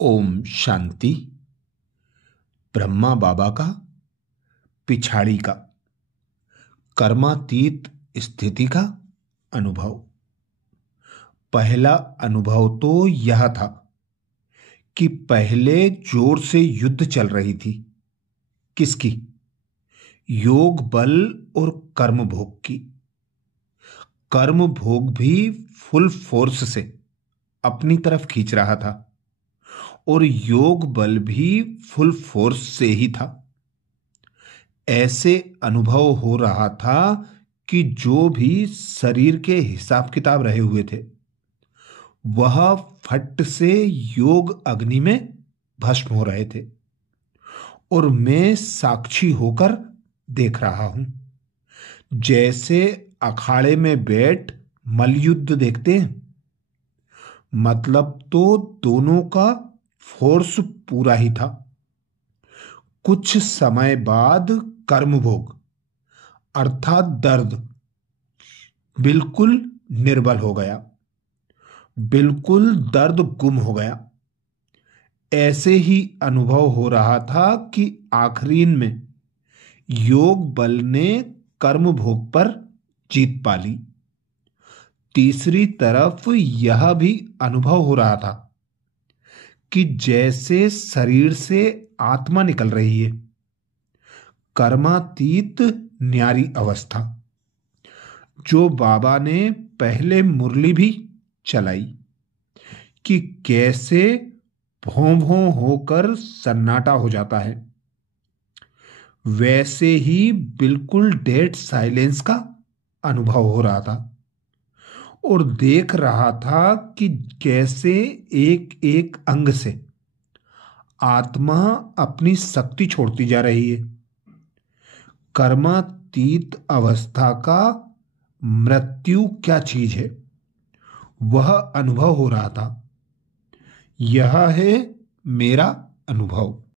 ओम शांति। ब्रह्मा बाबा का पिछाड़ी का कर्मातीत स्थिति का अनुभव। पहला अनुभव तो यह था कि पहले जोर से युद्ध चल रही थी। किसकी? योग बल और कर्म भोग की। कर्म भोग भी फुल फोर्स से अपनी तरफ खींच रहा था और योग बल भी फुल फोर्स से ही था। ऐसे अनुभव हो रहा था कि जो भी शरीर के हिसाब किताब रहे हुए थे वह फट से योग अग्नि में भस्म हो रहे थे और मैं साक्षी होकर देख रहा हूं। जैसे अखाड़े में बैठ मल्लयुद्ध देखते हैं, मतलब तो दोनों का फोर्स पूरा ही था। कुछ समय बाद कर्म भोग अर्थात दर्द बिल्कुल निर्बल हो गया, बिल्कुल दर्द गुम हो गया। ऐसे ही अनुभव हो रहा था कि आखिरीन में योग बल ने कर्म भोग पर जीत पा ली। तीसरी तरफ यह भी अनुभव हो रहा था कि जैसे शरीर से आत्मा निकल रही है। कर्मातीत न्यारी अवस्था जो बाबा ने पहले मुरली भी चलाई कि कैसे भों भों होकर सन्नाटा हो जाता है, वैसे ही बिल्कुल डेड साइलेंस का अनुभव हो रहा था और देख रहा था कि कैसे एक एक अंग से आत्मा अपनी शक्ति छोड़ती जा रही है। कर्मातीत अवस्था का मृत्यु क्या चीज है वह अनुभव हो रहा था। यह है मेरा अनुभव।